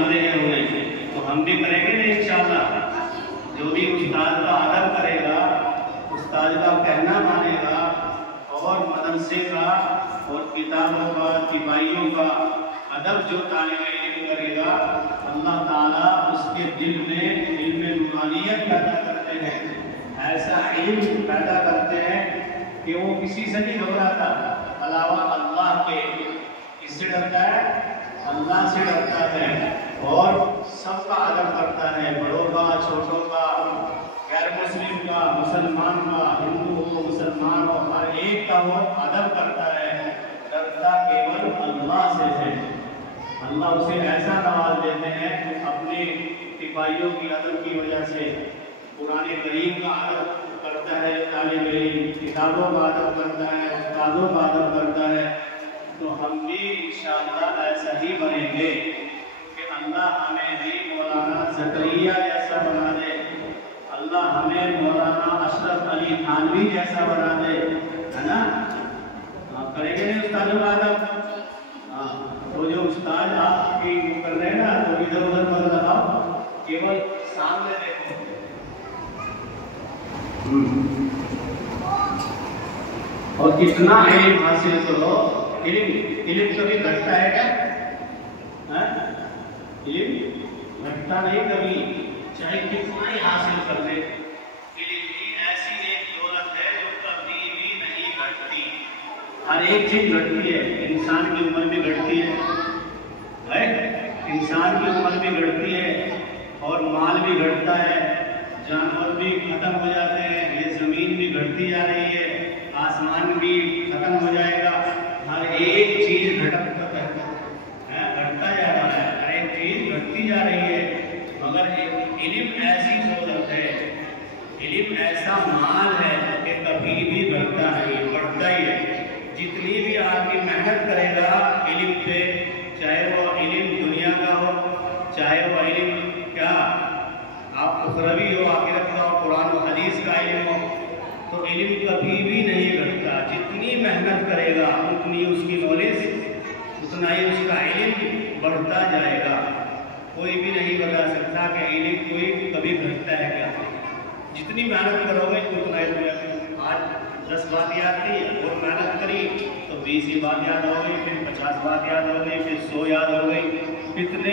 जानते हैं उन्हें, तो हम भी करेंगे ना इंशाअल्लाह। जो भी उस्ताद का अदब करेगा, उस्ताद का कहना मानेगा और मदरसे का और किताबों का, तिबाइयों का अदब जो तालिब इल्म करेगा, अल्लाह ताला उसके दिल में इल्म नूरानियत पैदा करते हैं। ऐसा इल्म पैदा करते हैं कि वो किसी से नहीं घबराता अलावा अल्लाह के। किससे डरता है? अल्लाह से डरता है और सबका अदब करता है, बड़ों का, छोटों का, गैर मुस्लिम का, मुसलमान का, हिंदू हो, मुसलमान हो, हर एक का वो अदब करता है। डरता केवल अल्लाह से है। अल्लाह उसे ऐसा नवाज देते हैं अपने सिपाहियों की अदब की वजह से। कुरान करीम का अदब करता है तालिब इल्म, किताबों का अदब करता है, उस्तादों का अदब करता है। तो हम भी इंशाअल्लाह ऐसा ही बनेंगे कि अल्लाह हमें भी मौलाना ज़करिया जैसा बना दे, अल्लाह हमें मौलाना अशरफ अली थानवी जैसा बना दे, है ना? करेंगे नहीं उस्तादों का अदब? तो जो उस्ताद आपकी कर रहे हैं ना, तो इधर उधर मत लगाओ, केवल सामने देखो। और कितना इल्म हासिल करो, इल्म कभी घटता है क्या? इल्म घटता नहीं कभी, चाहे कितना ही हासिल कर ले। इल्म ही ऐसी एक दौलत है जो कभी भी नहीं घटती। हर एक चीज घटती है, इंसान की उम्र भी घटती है, इंसान की उम्र भी घटती है और माल भी घटता है, जानवर भी खत्म हो जाते हैं, ये जमीन भी घटती जा रही है, आसमान भी खत्म हो जाएगा। हर एक चीज घटता जा रहा है, हर एक चीज घटती जा रही है। मगर इल्म ऐसी दौलत है, इल्म ऐसा माल है कि कभी भी घटता नहीं, बढ़ता ही है। जितनी भी आदमी मेहनत करेगा इल्म पे, चाहे वो इल्म दुनिया का हो, चाहे वो इल्म क्या आप उखरवी हो, आखिरत का हो, कुरान और हदीस का इल्म हो, तो इल्म कभी भी नहीं घटता। जितनी मेहनत करेगा उतनी उसकी नॉलेज, उतना ही उसका इल्म बढ़ता जाएगा। कोई भी नहीं बता सकता कि इल्म कोई कभी घटता है क्या। जितनी मेहनत करोगे उतना ही। आज 10 बात याद थी और मेहनत करी तो 20 ही बात याद हो गई, फिर 50 बात याद हो गई, फिर 100 याद हो गई। कितने